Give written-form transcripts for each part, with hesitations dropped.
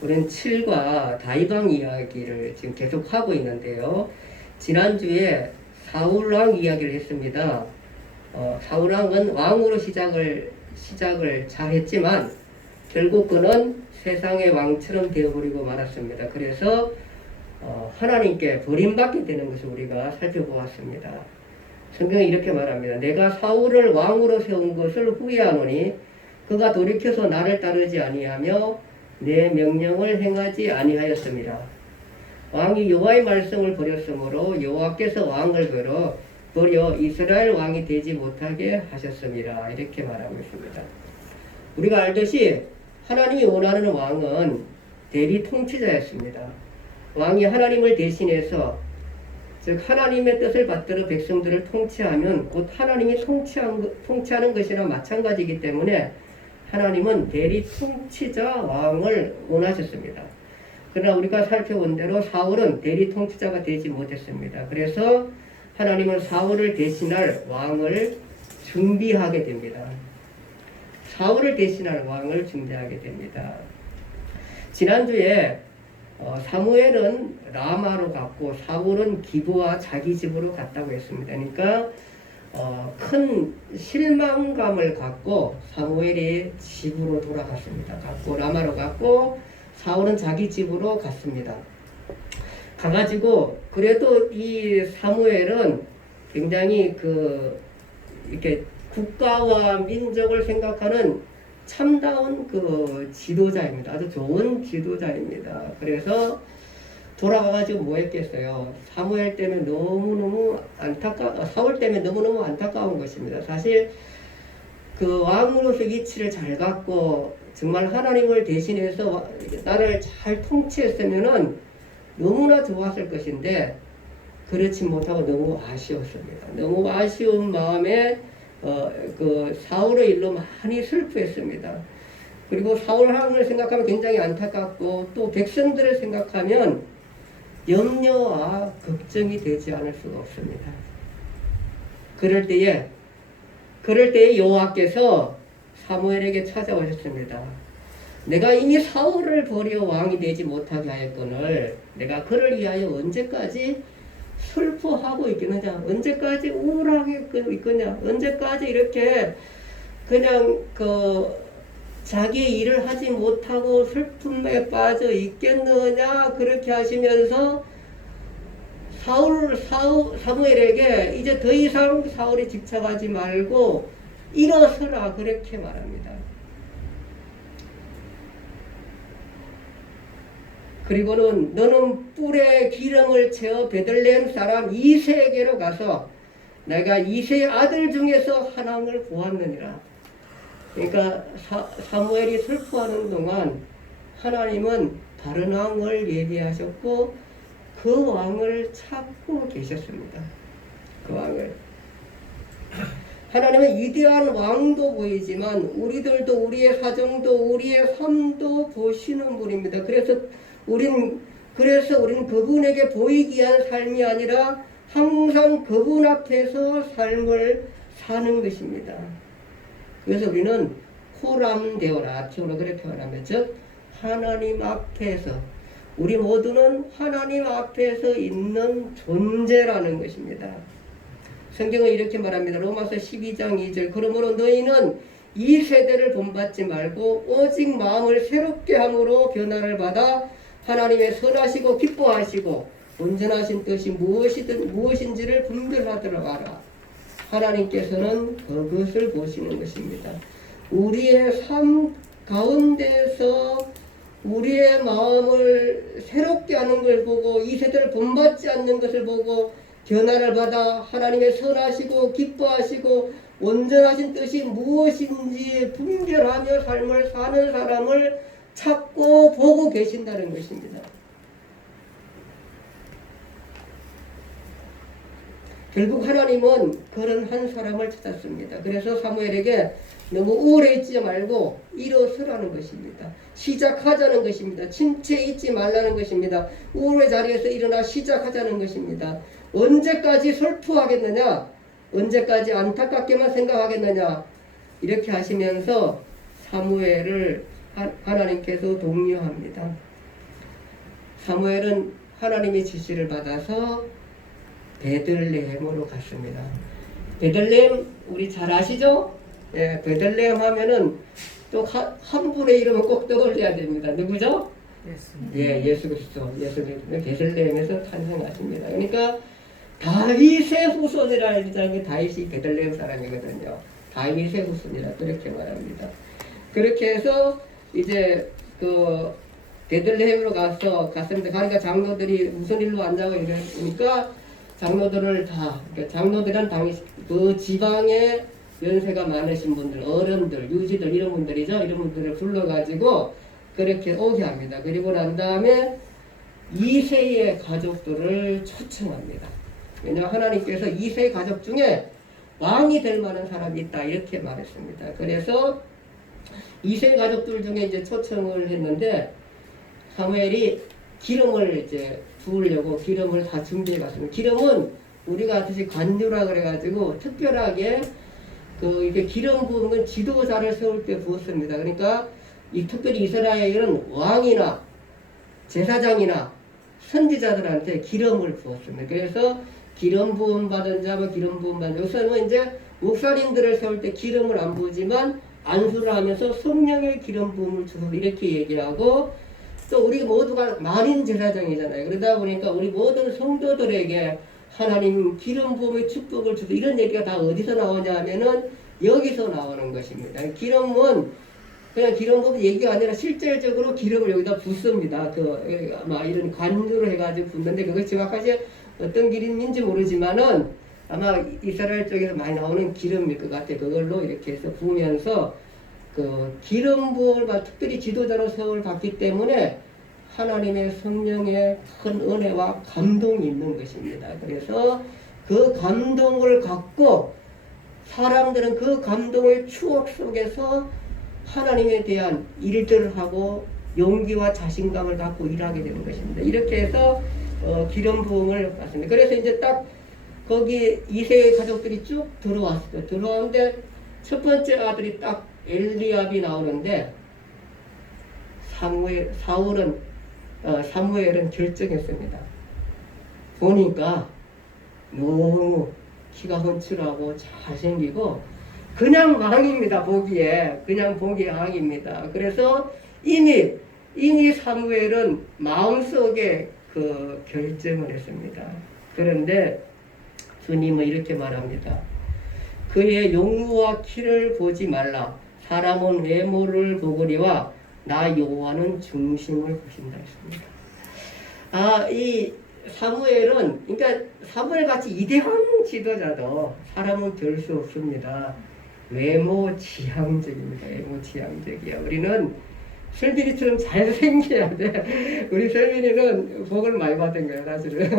우리는 7과 다이방 이야기를 지금 계속 하고 있는데요. 지난주에 사울왕 이야기를 했습니다. 사울왕은 왕으로 시작을 잘 했지만 결국 그는 세상의 왕처럼 되어버리고 말았습니다. 그래서 하나님께 버림받게 되는 것을 우리가 살펴보았습니다. 성경이 이렇게 말합니다. 내가 사울을 왕으로 세운 것을 후회하노니 그가 돌이켜서 나를 따르지 아니하며 내 명령을 행하지 아니하였습니다. 왕이 여호와의 말씀을 버렸으므로 여호와께서 왕을 버려 이스라엘 왕이 되지 못하게 하셨습니다. 이렇게 말하고 있습니다. 우리가 알듯이 하나님이 원하는 왕은 대리 통치자였습니다. 왕이 하나님을 대신해서 즉 하나님의 뜻을 받들어 백성들을 통치하면 곧 하나님이 통치하는 것이나 마찬가지이기 때문에 하나님은 대리 통치자 왕을 원하셨습니다. 그러나 우리가 살펴본 대로 사울은 대리 통치자가 되지 못했습니다. 그래서 하나님은 사울을 대신할 왕을 준비하게 됩니다. 사울을 대신할 왕을 준비하게 됩니다. 지난주에 사무엘은 라마로 갔고 사울은 기브와 자기 집으로 갔다고 했습니다. 그러니까 큰 실망감을 갖고 사무엘이 집으로 돌아갔습니다. 라마로 갔고 사울은 자기 집으로 갔습니다. 가가지고 그래도 이 사무엘은 굉장히 이렇게 국가와 민족을 생각하는 참다운 지도자입니다. 아주 좋은 지도자입니다. 그래서 돌아가가지고 뭐 했겠어요? 사울 때문에 너무너무 안타까운 것입니다. 사실 왕으로서 위치를 잘 갖고 정말 하나님을 대신해서 나를 잘 통치했으면은 너무나 좋았을 것인데 그렇지 못하고 너무 아쉬웠습니다. 너무 아쉬운 마음에 사울의 일로 많이 슬프했습니다. 그리고 사울 왕을 생각하면 굉장히 안타깝고 또 백성들을 생각하면 염려와 걱정이 되지 않을 수가 없습니다. 그럴 때에 여호와께서 사무엘에게 찾아오셨습니다. 내가 이미 사울을 버려 왕이 되지 못하게 하였거늘 내가 그를 위하여 언제까지 슬퍼하고 있겠느냐, 언제까지 우울하게 있겠냐, 언제까지 이렇게 그냥 자기 일을 하지 못하고 슬픔에 빠져 있겠느냐, 그렇게 하시면서 사무엘에게 이제 더 이상 사울에 집착하지 말고 일어서라, 그렇게 말합니다. 그리고는 너는 뿔에 기름을 채워 베들레헴 사람 이새에게로 가서 내가 이새의 아들 중에서 한 왕을 보았느니라. 그러니까 사무엘이 슬퍼하는 동안 하나님은 다른 왕을 예비하셨고 그 왕을 찾고 계셨습니다. 그 왕을. 하나님은 위대한 왕도 보이지만 우리들도 우리의 사정도 우리의 삶도 보시는 분입니다. 그래서 우리는 그분에게 보이기 위한 삶이 아니라 항상 그분 앞에서 삶을 사는 것입니다. 그래서 우리는 코람데오라, 아티오로 그렇게 표현하면 즉 하나님 앞에서 우리 모두는 하나님 앞에서 있는 존재라는 것입니다. 성경은 이렇게 말합니다. 로마서 12장 2절 그러므로 너희는 이 세대를 본받지 말고 오직 마음을 새롭게 함으로 변화를 받아 하나님의 선하시고 기뻐하시고 온전하신 뜻이 무엇인지를 분별하도록 하라. 하나님께서는 그것을 보시는 것입니다. 우리의 삶 가운데서 우리의 마음을 새롭게 하는 걸 보고 이 세대를 본받지 않는 것을 보고 변화를 받아 하나님의 선하시고 기뻐하시고 온전하신 뜻이 무엇인지 분별하며 삶을 사는 사람을 찾고 보고 계신다는 것입니다. 결국 하나님은 그런 한 사람을 찾았습니다. 그래서 사무엘에게 너무 우울해 있지 말고 일어서라는 것입니다. 시작하자는 것입니다. 침체에 있지 말라는 것입니다. 우울의 자리에서 일어나 시작하자는 것입니다. 언제까지 슬퍼하겠느냐? 언제까지 안타깝게만 생각하겠느냐? 이렇게 하시면서 사무엘을 하나님께서 독려합니다. 사무엘은 하나님의 지시를 받아서 베들레헴으로 갔습니다. 베들레헴 우리 잘 아시죠? 예, 베들레헴 하면은 또 한 분의 이름은 꼭 떠올려야 됩니다. 누구죠? 예, 예수 그리스도. 예수 그리스도 베들레헴에서 탄생하십니다. 그러니까 다윗의 후손이라는 게 다윗이 베들레헴 사람이거든요. 다윗의 후손이라 그렇게 말합니다. 그렇게 해서 이제 그 베들레헴으로 갔습니다. 그러니까 장로들이 무슨 일로 앉아고 이러니까 장로들을 다, 그러니까 장로들은 당시 그 지방에 연세가 많으신 분들, 어른들, 유지들 이런 분들이죠. 이런 분들을 불러가지고 그렇게 오게 합니다. 그리고 난 다음에 2세의 가족들을 초청합니다. 왜냐하면 하나님께서 2세 가족 중에 왕이 될 만한 사람이 있다 이렇게 말했습니다. 그래서 2세 가족들 중에 이제 초청을 했는데 사무엘이 기름을 이제 부으려고 기름을 다 준비해 갔습니다. 기름은 우리가 아듯이 관유라 그래가지고 특별하게 그 이게 기름 부은 건 지도자를 세울 때 부었습니다. 그러니까 이 특별히 이스라엘은 왕이나 제사장이나 선지자들한테 기름을 부었습니다. 그래서 기름 부음 받은 자와 기름 부음 받은 자. 여기서는 이제 목사님들을 세울 때 기름을 안 부으지만 안수를 하면서 성령의 기름 부음을 주소서 이렇게 얘기하고 또 우리 모두가 만인 제사장이잖아요. 그러다 보니까 우리 모든 성도들에게 하나님 기름 부음의 축복을 주소 이런 얘기가 다 어디서 나오냐 하면은 여기서 나오는 것입니다. 기름은 그냥 기름 부음 얘기가 아니라 실질적으로 기름을 여기다 붓습니다. 아마 이런 관유를 해가지고 붓는데 그것이 정확하게 어떤 기름인지 모르지만은 아마 이스라엘 쪽에서 많이 나오는 기름일 것 같아요. 그걸로 이렇게 해서 부으면서 그 기름 부음을 특별히 지도자로 세월 받기 때문에 하나님의 성령의 큰 은혜와 감동이 있는 것입니다. 그래서 그 감동을 갖고 사람들은 그 감동의 추억 속에서 하나님에 대한 일들을 하고 용기와 자신감을 갖고 일하게 되는 것입니다. 이렇게 해서 기름 부음을 받습니다. 그래서 이제 딱 거기 2세 가족들이 쭉 들어왔어요. 들어왔는데 첫 번째 아들이 딱 엘리압이 나오는데 사무엘은 결정했습니다. 보니까 너무 키가 훤칠하고 잘생기고 그냥 왕입니다. 보기에 그냥 보기에 왕입니다. 그래서 이미 사무엘은 마음속에 그 결정을 했습니다. 그런데 주님은 이렇게 말합니다. 그의 용모와 키를 보지 말라. 사람은 외모를 보거니와 나 여호와는 중심을 보신다 했습니다. 이 사무엘은 그러니까 사무엘 같이 이대한 지도자도 사람은 될 수 없습니다. 외모 지향적입니다. 외모 지향적이야. 우리는 설민이처럼 잘생겨야 돼. 우리 설민이는 복을 많이 받은 거야, 사실은.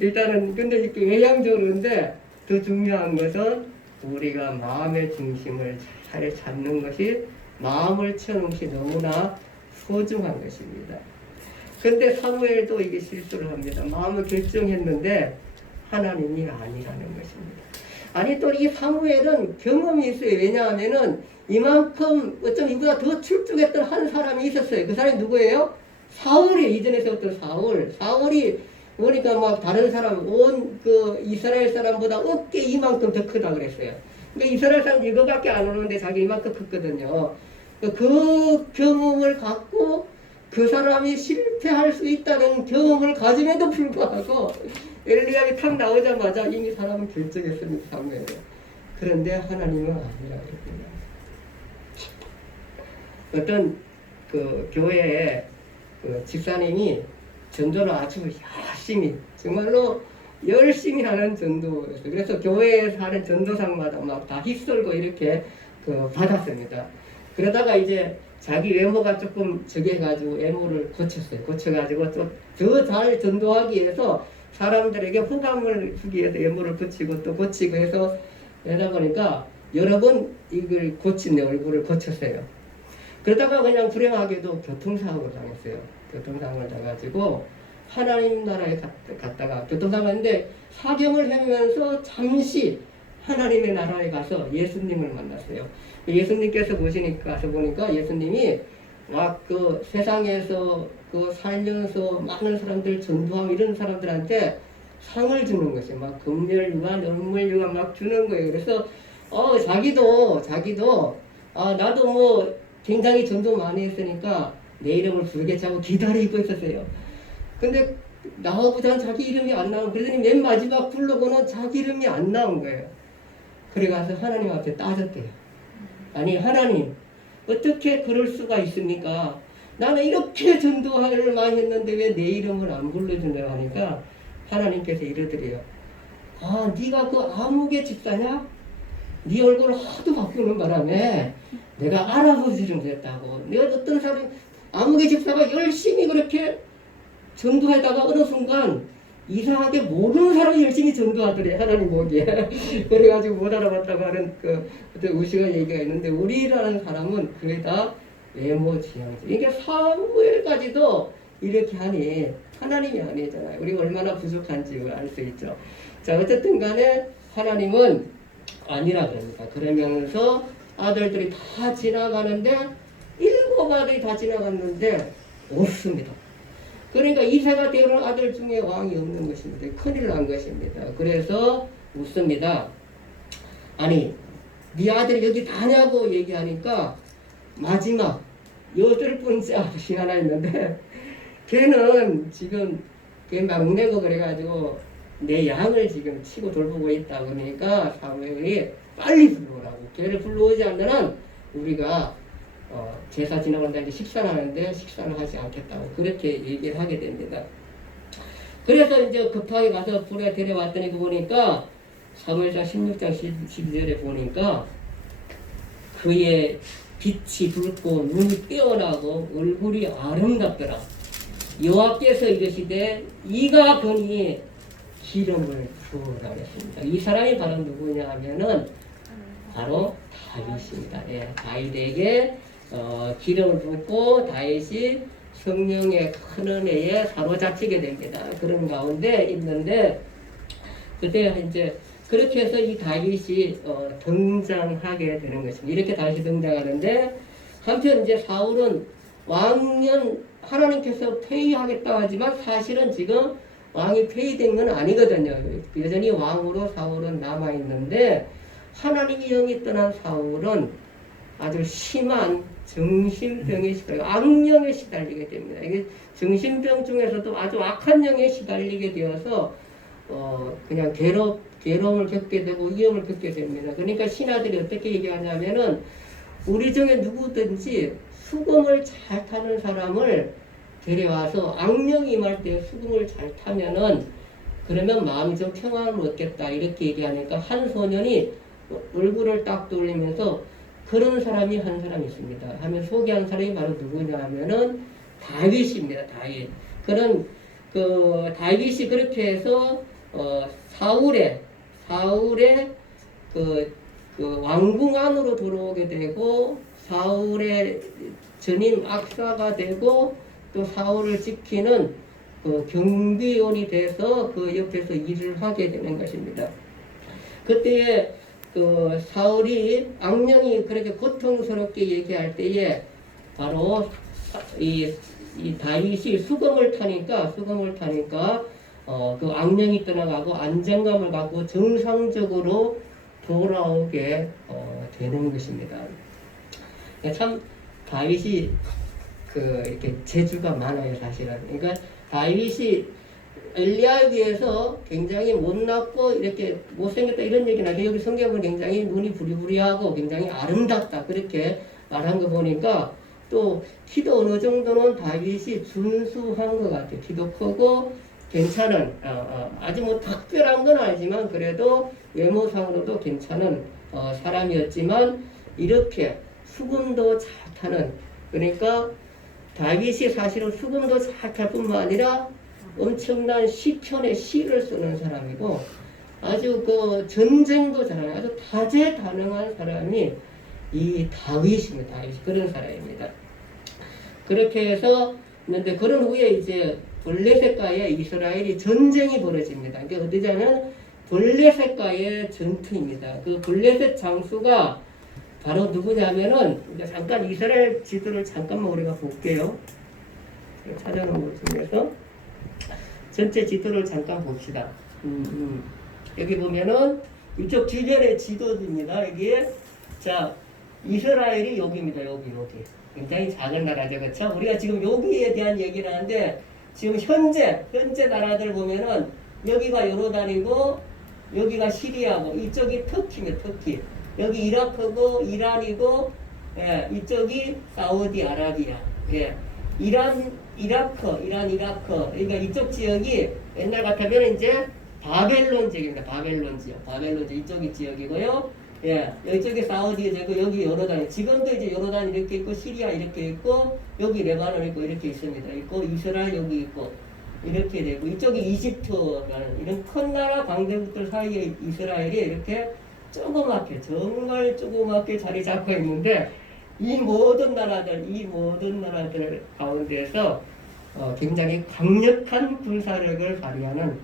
일단은, 근데 이렇게 외향적으로인데 더 중요한 것은 우리가 마음의 중심을 잘 잡는 것이 마음을 채우는 것이 너무나 소중한 것입니다. 근데 사무엘도 이게 실수를 합니다. 마음을 결정했는데 하나님이 아니라는 것입니다. 아니 또 이 사무엘은 경험이 있어요. 왜냐하면은 이만큼 어쩜 이보다 더 출중했던 한 사람이 있었어요. 그 사람이 누구예요? 사울이 이전에 세웠던 사울이 그러니까 막 다른 사람 온 그 이스라엘 사람보다 어깨 이만큼 더 크다 그랬어요. 그러니까 이스라엘 사람 이거밖에 안 오는데 자기 이만큼 컸거든요. 그 경험을 갖고 그 사람이 실패할 수 있다는 경험을 가짐에도 불구하고 엘리압이 탁 나오자마자 이미 사람은 결정했습니다. 사무엘은. 그런데 하나님은 아니라 그랬습니다. 어떤 그 교회에 그 집사님이 전도를 아주 열심히 정말로 열심히 하는 전도였어요. 그래서 교회에서 하는 전도상마다 막 다 휩쓸고 이렇게 그 받았습니다. 그러다가 이제 자기 외모가 조금 저게가지고 외모를 고쳐가지고 좀 더 잘 전도하기 위해서 사람들에게 호감을 주기 위해서 외모를 고치고 또 고치고 해서 하다 보니까 여러 번 이걸 고친 내 얼굴을 고쳤어요. 그러다가 그냥 불행하게도 교통사고를 당했어요. 교통사고를 당해가지고 하나님 나라에 갔다가 교통사고를 했는데 사경을 하면서 잠시 하나님의 나라에 가서 예수님을 만났어요. 예수님께서 가서 보니까 예수님이 막 그 세상에서 그 살면서 많은 사람들 전도하고 이런 사람들한테 상을 주는 것이에요. 막 금멸유관, 은물유관 막 주는 거예요. 그래서 자기도 나도 뭐 굉장히 전도 많이 했으니까 내 이름을 부르겠지 하고 기다리고 있었어요. 근데 나오고자 자기 이름이 안 나오고 그러더니 맨 마지막 부르고는 자기 이름이 안 나온 거예요. 그래 가서 하나님 앞에 따졌대요. 아니 하나님 어떻게 그럴 수가 있습니까? 나는 이렇게 전도를 많이 했는데 왜 내 이름을 안 불러준다고 하니까 하나님께서 이러더래요. 아 네가 그 아무개 집사냐? 네 얼굴을 하도 바꾸는 바람에 내가 알아보지를 못했다고. 내가 어떤 사람이 아무개 집사가 열심히 그렇게 전도하다가 어느 순간 이상하게 모르는 사람이 열심히 전도하더래 하나님 보기에. 그래가지고 못 알아봤다고 하는 그 우시가 얘기가 있는데 우리라는 사람은 그게 다 외모 지향적. 이게 사무엘까지도 이렇게 하니 하나님이 아니잖아요. 우리가 얼마나 부족한지 알 수 있죠. 자 어쨌든 간에 하나님은 아니라 그럽니다. 그러면서 아들들이 다 지나가는데 7 아들이 다 지나갔는데 없습니다. 그러니까 이세가 되는 아들 중에 왕이 없는 것입니다. 큰일 난 것입니다. 그래서 묻습니다. 아니 네 아들이 여기 다냐고 얘기하니까 마지막 8번째 아들이 하나 있는데 걔는 지금 걔 막내고 그래가지고 내 양을 지금 치고 돌보고 있다 그러니까 사무엘이 빨리 불러오라고. 걔를 불러오지 않으면 우리가 제사 지나고 난 이제 식사를 하는데 식사를 하지 않겠다고 그렇게 얘기를 하게 됩니다. 그래서 이제 급하게 가서 불에 데려왔더니 보니까 사무엘상 16장 12절에 보니까 그의 빛이 붉고 눈이 깨어나고 얼굴이 아름답더라. 여호와께서 이르시되 이가 거니 기름을 부으라 그랬습니다. 이 사람이 바로 누구냐 하면은 바로 다윗입니다. 예, 다윗에게 기름을 붓고 다윗이 성령의 큰 은혜에 사로잡히게 됩니다. 그런 가운데 있는데 그때 이제 그렇게 해서 이 다윗이 등장하게 되는 것입니다. 이렇게 다윗이 등장하는데 한편 이제 사울은 왕년 하나님께서 폐위하겠다 하지만 사실은 지금 왕이 폐위된 건 아니거든요. 여전히 왕으로 사울은 남아있는데 하나님이 영이 떠난 사울은 아주 심한 정신병에 시달리고 악령에 시달리게 됩니다. 이게 정신병 중에서도 아주 악한 영에 시달리게 되어서 그냥 괴로움을 겪게 되고 위험을 겪게 됩니다. 그러니까 신하들이 어떻게 얘기하냐면은 우리 중에 누구든지 수금을 잘 타는 사람을 데려와서 악령이 임할 때 수금을 잘 타면은 그러면 마음이 좀 평안을 얻겠다 이렇게 얘기하니까 한 소년이 얼굴을 딱 돌리면서 그런 사람이 한 사람 있습니다. 하면 소개한 사람이 바로 누구냐 하면은 다윗입니다. 다윗. 그런 다윗이 그렇게 해서 사울의 그 왕궁 안으로 들어오게 되고 사울의 전임 악사가 되고 또 사울을 지키는 경비원이 돼서 그 옆에서 일을 하게 되는 것입니다. 그때에 사울이 악령이 그렇게 고통스럽게 얘기할 때에 바로 이 다윗이 수금을 타니까 그 악령이 떠나가고 안정감을 갖고 정상적으로 돌아오게 되는 것입니다. 참 다윗이 이렇게 재주가 많아요, 사실은. 그러니까 다윗이 엘리야에 비해서 굉장히 못났고 이렇게 못생겼다 이런 얘기는 아니고 여기 성경은 굉장히 눈이 부리부리하고 굉장히 아름답다 그렇게 말한 거 보니까 또 키도 어느 정도는 다윗이 준수한 것 같아요. 키도 크고 괜찮은 아주 뭐 특별한 건 아니지만 그래도 외모상으로도 괜찮은 사람이었지만 이렇게 수금도 잘 타는 그러니까 다윗이 사실은 수금도 잘 탈 뿐만 아니라 엄청난 시편의 시를 쓰는 사람이고 아주 전쟁도 잘하는 아주 다재다능한 사람이 이 다윗입니다. 다윗이 그런 사람입니다. 그렇게 해서 있는데 그런 후에 이제 블레셋과의 이스라엘이 전쟁이 벌어집니다. 그러니까 어디냐면 블레셋과의 전투입니다. 그 블레셋 장수가 바로 누구냐면은 이제 잠깐 이스라엘 지도를 잠깐만 우리가 볼게요. 찾아놓은 것 중에서 전체 지도를 잠깐 봅시다. 여기 보면은 이쪽 주변의 지도입니다. 여기에 자 이스라엘이 여기입니다. 여기 굉장히 작은 나라죠, 그렇죠? 우리가 지금 여기에 대한 얘기를 하는데 지금 현재 나라들 보면은 여기가 요르단이고 여기가 시리아고 이쪽이 터키입니다. 터키. 여기 이라크고 이란이고 예, 이쪽이 사우디아라비아. 예. 이라크. 그러니까 이쪽 지역이 옛날 같으면 이제 바벨론 지역입니다. 바벨론 지역. 이쪽이 지역이고요. 예, 이쪽이 사우디 지역이고 여기 요르단. 지금도 이제 요르단 이렇게 있고 시리아 이렇게 있고 여기 레바논 있고 이렇게 있습니다. 있고 이스라엘 여기 있고 이렇게 되고 이쪽이 이집트라는 이런 큰 나라 강대국들 사이에 이스라엘이 이렇게 정말 조그맣게 자리 잡고 있는데 이 모든 나라들 가운데서 굉장히 강력한 군사력을 발휘하는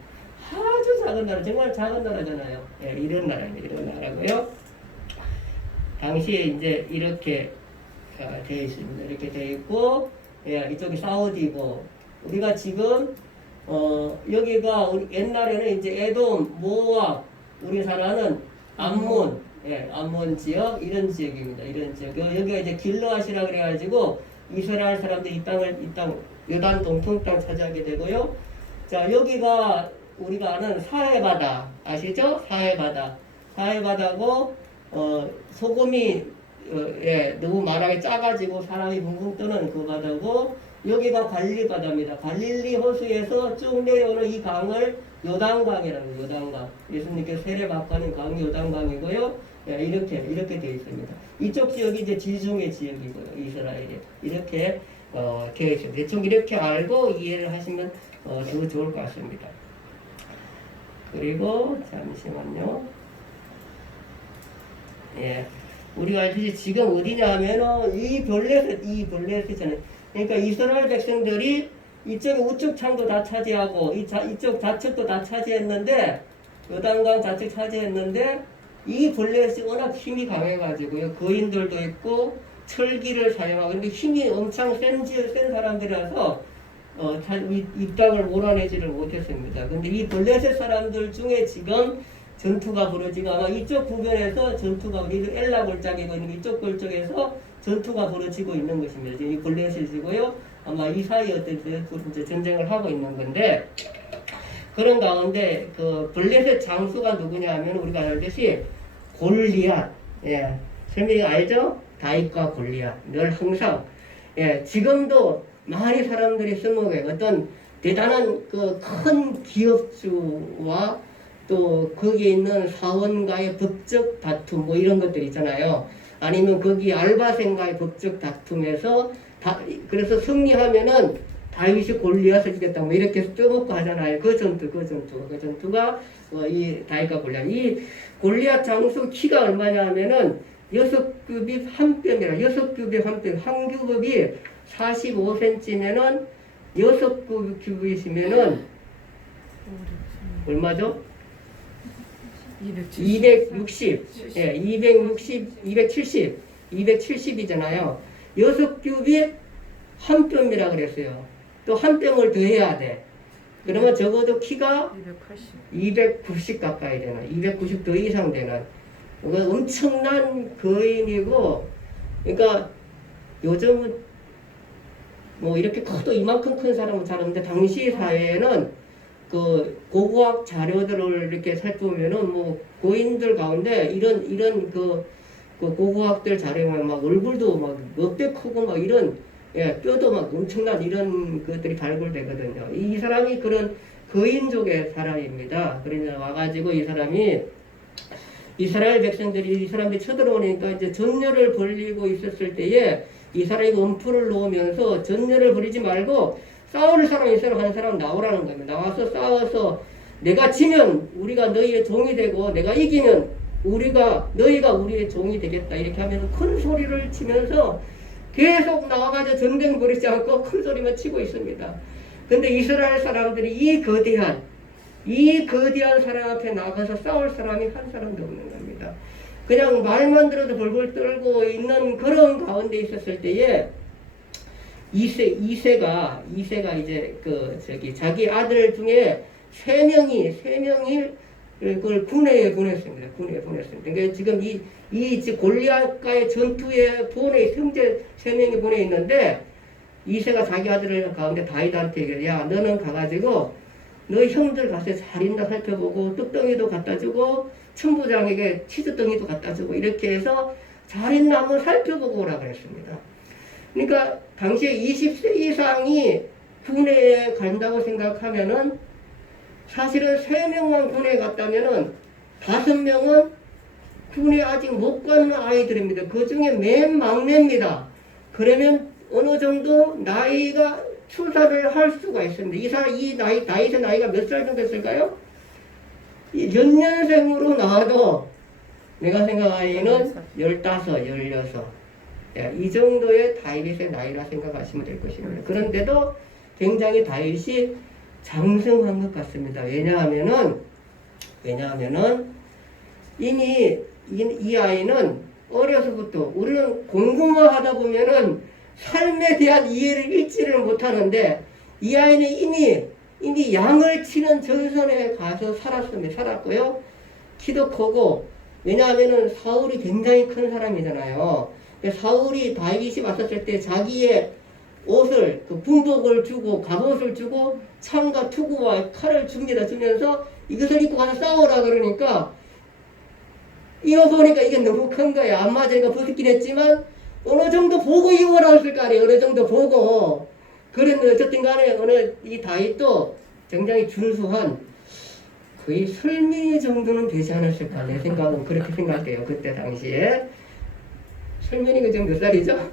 아주 작은 나라, 정말 작은 나라잖아요. 예, 이런 나라고요. 당시에 이제 이렇게 되어 있습니다. 이렇게 되어 있고, 예, 이쪽이 사우디고, 우리가 지금 여기가 우리 옛날에는 이제 에돔, 모압, 우리나라는 암몬, 예, 암몬 지역 이런 지역입니다. 이런 지역. 여기가 이제 길르앗이라 그래가지고 이스라엘 사람들이 이 땅 요단 동통 땅 차지하게 되고요. 자 여기가 우리가 아는 사해바다 아시죠? 사해바다고 소금이 예, 너무 많하게 짜가지고 사람이 붕붕 뜨는 그 바다고 여기가 갈릴리 바다입니다. 갈릴리 호수에서 쭉 내려오는 이 강을 요단강이라는 요단강. 예수님께서 세례받고 강 요단강이고요. 예, 이렇게 되어 있습니다. 이쪽 지역이 이제 지중해 지역이고요. 이스라엘이 이렇게 되어 있습니다. 대충 이렇게 알고 이해를 하시면 더 좋을 것 같습니다. 그리고 잠시만요. 예, 우리가 알듯이 지금 어디냐 하면은 이 블레셋이잖아요. 그러니까 이스라엘 백성들이 이쪽 우측 창도 다 차지하고 이쪽 좌측도 다 차지했는데 요단강 좌측 차지했는데 이 블레셋이 워낙 힘이 강해가지고요. 거인들도 있고 철기를 사용하고 근데 힘이 엄청 센 사람들이라서 이 땅을 몰아내지를 못했습니다. 근데 이 블레셋 사람들 중에 지금 전투가 벌어지고 아마 이쪽 부근에서 전투가 엘라 골짜기가 있는 이쪽 골짜기에서 전투가 벌어지고 있는 것입니다. 이 블레셋이고요. 아마 이 사이에 어떤 이제 전쟁을 하고 있는 건데 그런 가운데 그 블레셋 장수가 누구냐 하면 우리가 알듯이 골리앗. 예. 설명이 알죠? 다윗과 골리앗. 늘 항상 예, 지금도 많이 사람들이 써먹어요. 어떤 대단한 그 큰 기업주와 또 거기에 있는 사원과의 법적 다툼 뭐 이런 것들 있잖아요. 아니면 거기 알바생과의 법적 다툼에서 그래서 승리하면은 다윗이 골리앗을 죽였다 뭐 이렇게 써먹고 하잖아요. 그 전투가 이 다윗과 골리앗. 이 골리앗 장수 키가 얼마냐 하면은 6급이 한 뼘이라 6급이 한 뼘. 황규급이 45cm면은 6급이시면은 얼마죠? 260. 예, 270이잖아요. 6뼘이 한 뼘이라 그랬어요. 또 한 뼘을 더 해야 돼. 그러면 적어도 키가 290 가까이 되나, 290 더 이상 되는. 엄청난 거인이고, 그러니까 요즘은 뭐 이렇게 커도 이만큼 큰 사람은 잘 없는데 당시 사회에는 그 고고학 자료들을 이렇게 살펴보면은 뭐 고인들 가운데 이런 그 고고학들 자료면 막 얼굴도 막 넉대 크고 막 이런 예, 뼈도 막 엄청난 이런 것들이 발굴되거든요. 이 사람이 그런 거인족의 사람입니다. 그러냐 와가지고 이 사람이 이스라엘 백성들이 이 사람들이 쳐들어오니까 이제 전열을 벌리고 있었을 때에 이 사람이 음풀을 놓으면서 전열을 벌이지 말고 싸울 사람이 있으면 한 사람 나오라는 겁니다. 나와서 싸워서 내가 지면 우리가 너희의 종이 되고 내가 이기면 너희가 우리의 종이 되겠다. 이렇게 하면서 큰 소리를 치면서 계속 나와가지고 전쟁 벌이지 않고 큰 소리만 치고 있습니다. 근데 이스라엘 사람들이 이 거대한 이 거대한 사람 앞에 나가서 싸울 사람이 한 사람도 없는 겁니다. 그냥 말만 들어도 벌벌 떨고 있는 그런 가운데 있었을 때에 이세가 이제 자기 아들 중에 세 명이 그걸 군에 보냈습니다. 그러니까 지금 이 골리앗과의 전투에 형제 세 명이 보내 있는데 이세가 자기 아들을 가운데 다윗한테 야 너는 가가지고 너 형들 가서 잘 있나 살펴보고 뚝덩이도 갖다 주고 천부장에게 치즈덩이도 갖다 주고 이렇게 해서 잘 있나 한번 살펴보고 오라 그랬습니다. 그러니까 당시에 20세 이상이 군에 간다고 생각하면은 사실은 3명만 군에 갔다면은 5명은 군에 아직 못 가는 아이들입니다. 그 중에 맨 막내입니다. 그러면 어느 정도 나이가 출사를 할 수가 있습니다. 다윗의 나이가 몇 살 정도 됐을까요? 연년생으로 나와도 내가 생각하기에는 15, 16. 이 정도의 다윗의 나이라 생각하시면 될 것입니다. 그런데도 굉장히 다윗이 장성한 것 같습니다. 왜냐하면은 이미 이 아이는 어려서부터 우리는 공부만 하다 보면은 삶에 대한 이해를 읽지를 못하는데 이 아이는 이미 양을 치는 전선에 가서 살았고요. 키도 크고 왜냐하면은 사울이 굉장히 큰 사람이잖아요. 사울이 다윗이 왔었을 때 자기의 옷을 군복을 주고 갑옷을 주고 창과 투구와 칼을 주면서 이것을 입고 가서 싸우라 그러니까 이거 보니까 이게 너무 큰 거야. 안 맞으니까 벗었긴 했지만 어느 정도 보고 입어 나왔을 거 아니에요. 어느 정도 보고. 그랬는데 어쨌든 간에 이 다윗도 굉장히 준수한 거의 설민이 정도는 되지 않았을까. 내 생각은 그렇게 생각해요. 그때 당시에. 설민이가 지금 몇 살이죠?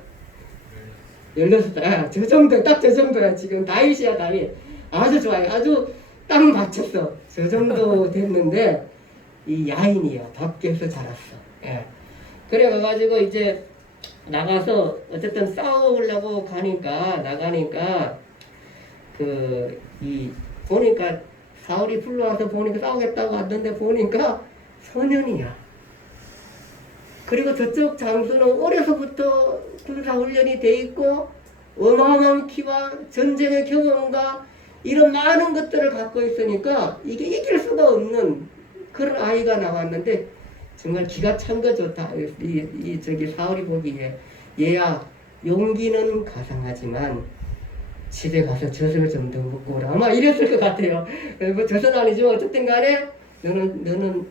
16살. 저 정도, 딱 저 정도야. 지금 다윗이야, 다윗. 아주 좋아요. 아주 딱 맞췄어. 저 정도 됐는데 이 야인이야. 밖에서 자랐어. 예. 그래가지고 이제 나가서 어쨌든 싸우려고 나가니까 보니까 사울이 불러와서 보니까 싸우겠다고 왔는데 보니까 소년이야. 그리고 저쪽 장수는 어려서부터 군사훈련이 돼 있고 어마어마한 키와 전쟁의 경험과 이런 많은 것들을 갖고 있으니까 이게 이길 수가 없는 그런 아이가 나왔는데 정말 기가 찬 거죠. 사울이 보기에 얘야 용기는 가상하지만 집에 가서 젖을 좀 더 먹고 오라 아마 이랬을 것 같아요. 뭐 젖은 아니지만 어쨌든 간에 너는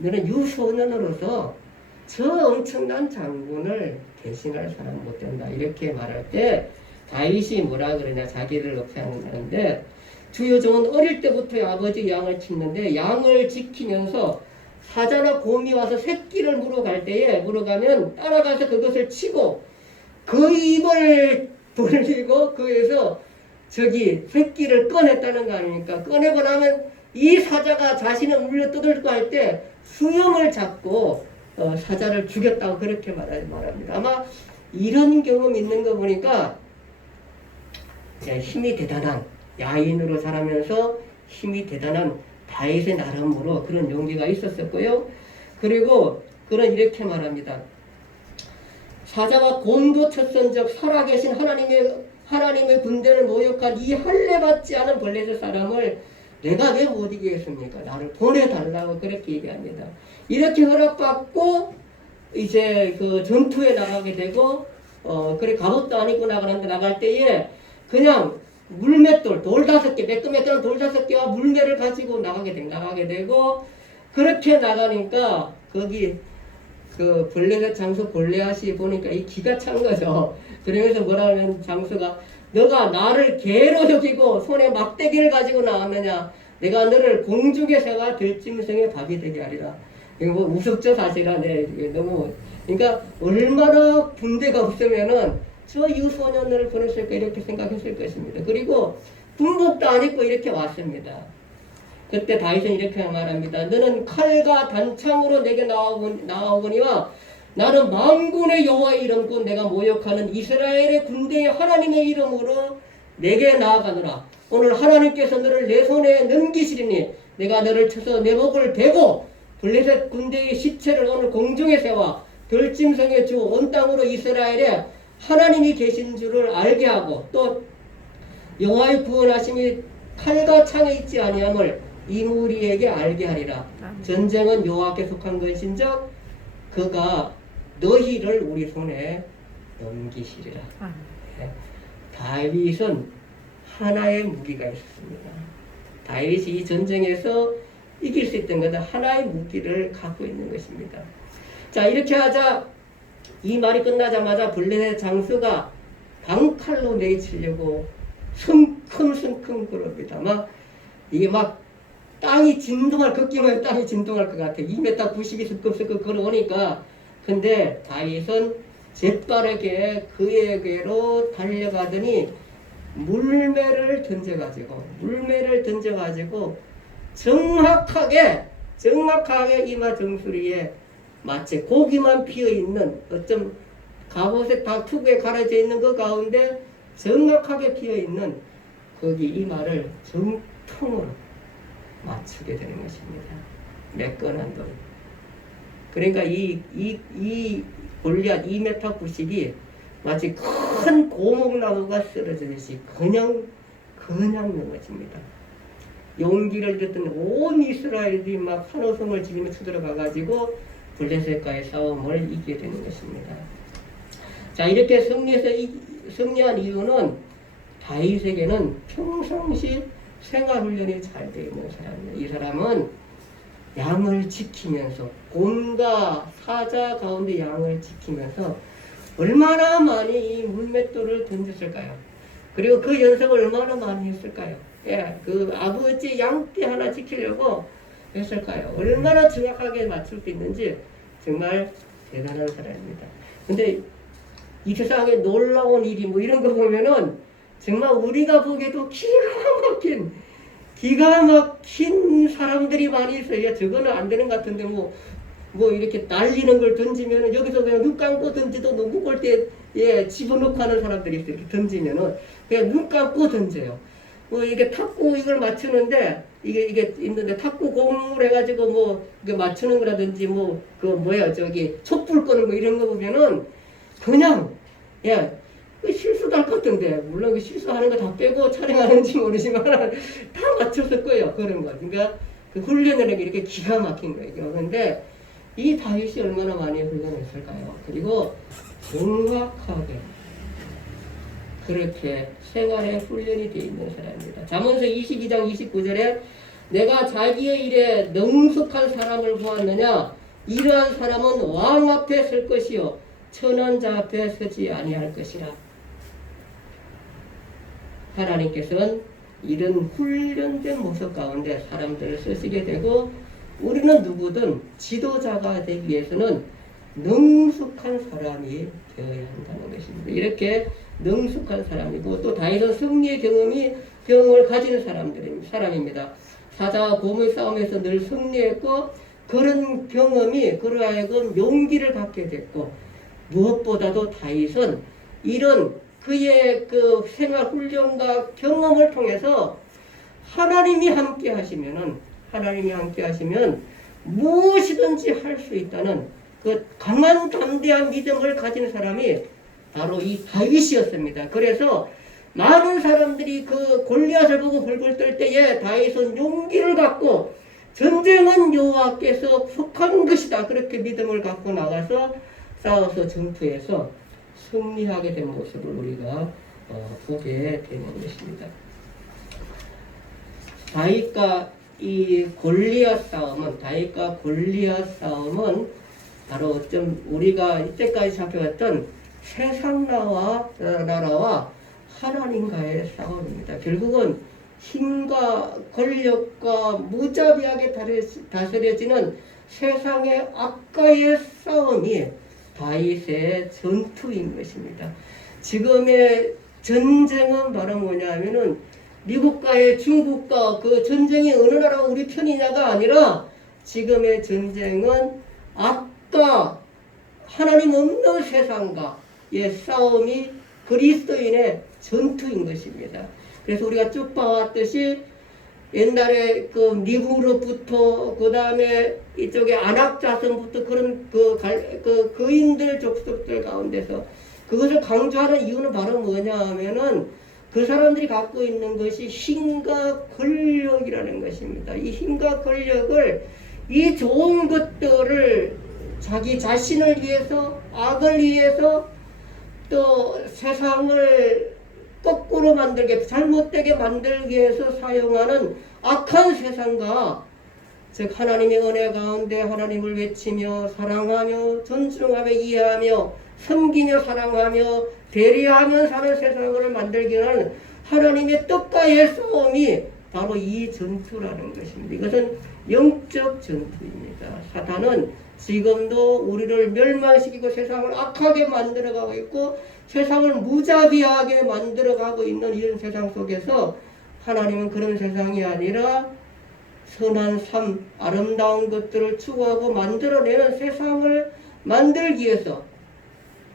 유소년으로서 저 엄청난 장군을 대신할 사람 못 된다 이렇게 말할 때 다윗이 뭐라 그러냐 자기를 높여하는데 주여종은 어릴 때부터 아버지 양을 치는데 양을 지키면서 사자나 곰이 와서 새끼를 물어갈 때에 물어가면 따라가서 그것을 치고 그 입을 돌리고 거기에서 새끼를 꺼냈다는 거 아닙니까? 꺼내고 나면 이 사자가 자신을 물려 뜯을 거 할 때 수염을 잡고 사자를 죽였다고 그렇게 말합니다. 아마 이런 경험 있는 거 보니까 힘이 대단한 야인으로 자라면서 힘이 대단한 다윗의 나름으로 그런 용기가 있었었고요. 그리고 이렇게 말합니다. 사자와 곰도 쳤은즉 살아계신 하나님의 군대를 모욕한 이 할례받지 않은 블레셋 사람을 내가 왜 못 이기겠습니까? 나를 보내달라고 그렇게 얘기합니다. 이렇게 허락받고 이제 전투에 나가게 되고 갑옷도 안 입고 나갈 때에 그냥 물맷돌 돌 5개 매끈매끈한 돌 5개와 물매를 가지고 나가게 되고 그렇게 나가니까 거기 블레셋 장수 골리앗이 보니까 이 기가 찬 거죠. 그러면서 뭐라 하면 장수가 너가 나를 개로 여기고 손에 막대기를 가지고 나왔느냐 내가 너를 공중에 새가 들짐승의 밥이 되게 하리라. 이거 뭐 우습죠 사실은. 너무 그러니까 얼마나 군대가 없으면은 저 유소년을 보냈을까 이렇게 생각했을 것입니다. 그리고 군복도 안 입고 이렇게 왔습니다. 그때 다윗은 이렇게 말합니다. 너는 칼과 단창으로 내게 나오거니와 나는 만군의 여호와의 이름과 내가 모욕하는 이스라엘의 군대의 하나님의 이름으로 내게 나아가노라. 오늘 하나님께서 너를 내 손에 넘기시리니 내가 너를 쳐서 내 목을 베고 블레셋 군대의 시체를 오늘 공중에 세워 들짐승의 주 온 땅으로 이스라엘에 하나님이 계신 줄을 알게 하고 또 여호와의 구원하심이 칼과 창에 있지 아니함을 이 무리에게 알게 하리라. 전쟁은 여호와께 속한 것인즉 그가 너희를 우리 손에 넘기시리라. 네. 다윗은 하나의 무기가 있었습니다. 다윗이 이 전쟁에서 이길 수 있던 것은 하나의 무기를 갖고 있는 것입니다. 자, 이렇게 하자 이 말이 끝나자마자 블레셋 장수가 강칼로 내치려고 성큼성큼 그럽니다. 이게 막 땅이 진동할, 걷기만 땅이 진동할 것 같아. 2m 90이 슬금슬금 걸어오니까. 근데 다윗은 재빠르게 그에게로 달려가더니 물매를 던져가지고 정확하게 이마 정수리에 마치 고기만 피어있는 어쩜 갑옷에 다 투구에 가려져 있는 그 가운데 정확하게 피어있는 거기 이마를 정통으로 맞추게 되는 것입니다. 매끈한 돌. 그러니까 이 골리앗 2m 90이 마치 큰 고목나무가 쓰러지듯이 그냥 넘어집니다. 용기를 잃었던 온 이스라엘이 막 산호성을 지르며 쳐들어가가지고 블레셋과의 싸움을 이기게 되는 것입니다. 자, 이렇게 승리한 이유는 다윗에게는 평상시 생활훈련이 잘 되어 있는 사람입니다. 이 사람은 양을 지키면서 곰과 사자 가운데 양을 지키면서 얼마나 많이 이 물맷돌을 던졌을까요? 그리고 그 연습을 얼마나 많이 했을까요? 예, 그 아버지 양떼 하나 지키려고 했을까요? 얼마나 정확하게 맞출 수 있는지 정말 대단한 사람입니다. 근데 이 세상에 놀라운 일이 뭐 이런 거 보면은 정말 우리가 보기에도 기가 막힌 사람들이 많이 있어요. 저거는 안 되는 것 같은데 뭐 이렇게 날리는 걸 던지면은 여기서 그냥 눈 감고 던지도 너무 골대에 집어넣고 하는 사람들이 있어요. 이렇게 던지면은 그냥 눈 감고 던져요. 뭐 이게 탁구 이걸 맞추는데 이게 있는데 탁구 공을 해가지고 뭐 이게 맞추는 거라든지 뭐 그 뭐야 저기 촛불 끄는 거 이런 거 보면은 그냥 실수도 할 것 같은데 물론 그 실수하는 거 다 빼고 촬영하는지 모르지만 다 맞췄을 거예요. 그런 거. 그러니까 그 훈련을 이렇게 기가 막힌 거예요. 그런데 이 다윗이 얼마나 많이 훈련했을까요? 그리고 정확하게 그렇게 생활에 훈련이 되어 있는 사람입니다. 잠언서 22장 29절에 내가 자기의 일에 능숙한 사람을 보았느냐 이러한 사람은 왕 앞에 설 것이요 천한 자 앞에 서지 아니할 것이라. 하나님께서는 이런 훈련된 모습 가운데 사람들을 쓰시게 되고 우리는 누구든 지도자가 되기 위해서는 능숙한 사람이 되어야 한다는 것입니다. 이렇게 능숙한 사람이고 또 다윗은 승리의 경험을 가진 사람입니다. 사자와 곰의 싸움에서 늘 승리했고 그런 경험이 그로 하여금 용기를 갖게 됐고 무엇보다도 다윗은 이런 그의 그 생활 훈련과 경험을 통해서 하나님이 함께 하시면 무엇이든지 할 수 있다는 그 강한 담대한 믿음을 가진 사람이 바로 이 다윗이었습니다. 그래서 많은 사람들이 그 골리앗을 보고 벌벌 떨 때에 다윗은 용기를 갖고 전쟁은 여호와께서 속한 것이다. 그렇게 믿음을 갖고 나가서 싸워서 전투해서 승리하게 된 모습을 우리가 보게 되는 것입니다. 다윗과 골리앗 싸움은 바로 어쩜 우리가 이때까지 살펴봤던 세상 나라와 하나님과의 싸움입니다. 결국은 힘과 권력과 무자비하게 다스려지는 세상의 악과의 싸움이 다윗의 전투인 것입니다. 지금의 전쟁은 바로 뭐냐면은 미국과의 중국과 그 전쟁이 어느 나라가 우리 편이냐가 아니라 지금의 전쟁은 악과 하나님 없는 세상과의 싸움이 그리스도인의 전투인 것입니다. 그래서 우리가 쭉 봐왔듯이 옛날에 그 미국으로부터 그 다음에 이쪽에 안악자선부터 그런 그 거인들 족속들 가운데서 그것을 강조하는 이유는 바로 뭐냐 하면은 그 사람들이 갖고 있는 것이 힘과 권력이라는 것입니다. 이 힘과 권력을 이 좋은 것들을 자기 자신을 위해서 악을 위해서 또 세상을 거꾸로 만들게 잘못되게 만들기 위해서 사용하는 악한 세상과 즉 하나님의 은혜 가운데 하나님을 외치며 사랑하며 존중하며 이해하며 섬기며 사랑하며 대리하며 사는 세상을 만들기 위한 하나님의 뜻과의 싸움이 바로 이 전투라는 것입니다. 이것은 영적 전투입니다. 사탄은 지금도 우리를 멸망시키고 세상을 악하게 만들어가고 있고 세상을 무자비하게 만들어가고 있는 이런 세상 속에서 하나님은 그런 세상이 아니라 선한 삶, 아름다운 것들을 추구하고 만들어내는 세상을 만들기 위해서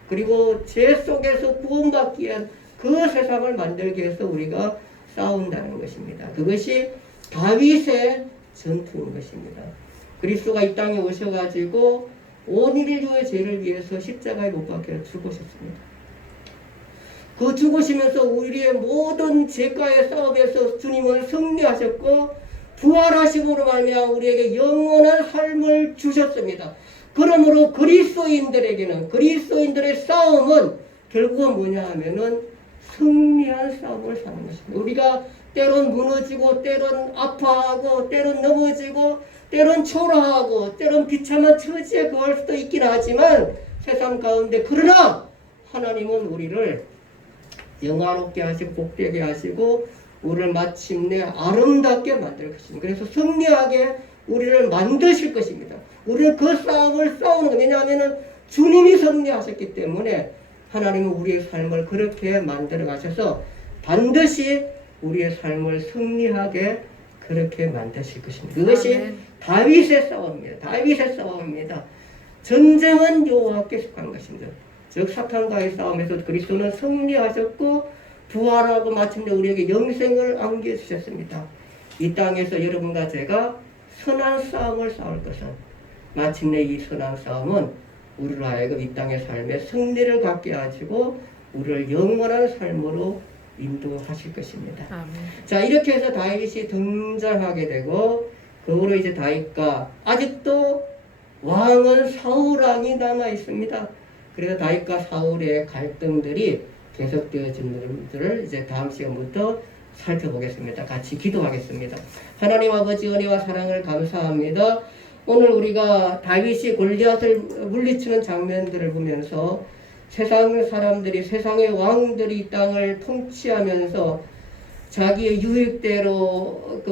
그리고 죄 속에서 구원받기 위한 그 세상을 만들기 위해서 우리가 싸운다는 것입니다. 그것이 다윗의 전투인 것입니다. 그리스도가 이 땅에 오셔가지고 온 인류의 죄를 위해서 십자가에 못 박혀 죽으셨습니다. 그 죽으시면서 우리의 모든 죄과의 싸움에서 주님은 승리하셨고 부활하심으로 말미암아 우리에게 영원한 삶을 주셨습니다. 그러므로 그리스도인들의 싸움은 결국은 뭐냐 하면은 승리한 싸움을 사는 것입니다. 우리가 때론 무너지고 때론 아파하고 때론 넘어지고 때론 초라하고 때론 비참한 처지에 거할 수도 있긴 하지만 세상 가운데 그러나 하나님은 우리를 영화롭게 하시고 복되게 하시고 우리를 마침내 아름답게 만들 것입니다. 그래서 승리하게 우리를 만드실 것입니다. 우리는 그 싸움을 싸우는 거예요. 왜냐하면 주님이 승리하셨기 때문에 하나님은 우리의 삶을 그렇게 만들어 가셔서 반드시 우리의 삶을 승리하게 그렇게 만드실 것입니다. 그것이 다윗의 싸움입니다. 다윗의 싸움입니다. 전쟁은 여호와께 속한 것입니다. 즉 사탄과의 싸움에서 그리스도는 승리하셨고 부활하고 마침내 우리에게 영생을 안겨주셨습니다. 이 땅에서 여러분과 제가 선한 싸움을 싸울 것은 마침내 이 선한 싸움은 우리로 하여금 이 땅의 삶에 승리를 갖게 하시고 우리를 영원한 삶으로 인도하실 것입니다. 아멘. 자, 이렇게 해서 다윗이 등장하게 되고 그 후로 이제 다윗과 아직도 왕은 사울 왕이 남아 있습니다. 그래서 다윗과 사울의 갈등들이 계속되어지는 것들을 이제 다음 시간부터 살펴보겠습니다. 같이 기도하겠습니다. 하나님 아버지 은혜와 사랑을 감사합니다. 오늘 우리가 다윗이 골리앗을 물리치는 장면들을 보면서 세상 사람들이 세상의 왕들이 이 땅을 통치하면서 자기의 유익대로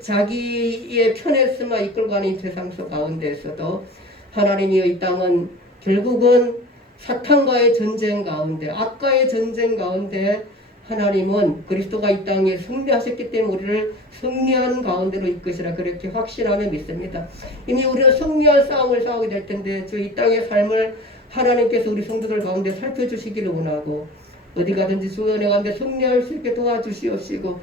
자기의 편에서만 이끌고 가는 세상 속 가운데서도 하나님이 이 땅은 결국은 사탄과의 전쟁 가운데 악과의 전쟁 가운데 하나님은 그리스도가 이 땅에 승리하셨기 때문에 우리를 승리한 가운데로 이끄시라 그렇게 확신하며 믿습니다. 이미 우리는 승리한 싸움을 싸우게 될 텐데 주 이 땅의 삶을 하나님께서 우리 성도들 가운데 살펴주시기를 원하고 어디 가든지 주의 은혜 가운데 승리할 수 있게 도와주시옵시고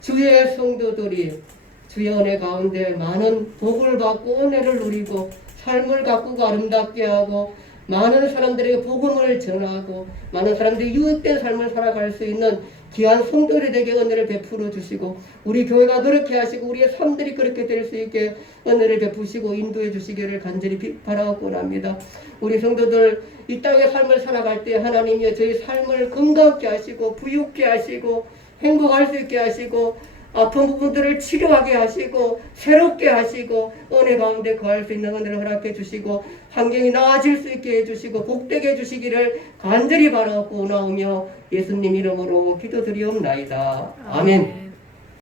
주의 성도들이 주의 은혜 가운데 많은 복을 받고 은혜를 누리고 삶을 가꾸고 아름답게 하고 많은 사람들에게 복음을 전하고 많은 사람들이 유익된 삶을 살아갈 수 있는 귀한 성도들에게 은혜를 베풀어 주시고 우리 교회가 그렇게 하시고 우리의 삶들이 그렇게 될 수 있게 은혜를 베푸시고 인도해 주시기를 간절히 바라고 합니다. 우리 성도들 이 땅의 삶을 살아갈 때 하나님이 저희 삶을 건강케 하시고 부유케 하시고 행복할 수 있게 하시고 아픈 부분들을 치료하게 하시고 새롭게 하시고 은혜 가운데 거할 수 있는 은혜를 허락해 주시고 환경이 나아질 수 있게 해주시고 복되게 해주시기를 간절히 바라고 나오며 예수님 이름으로 기도드리옵나이다. 아멘.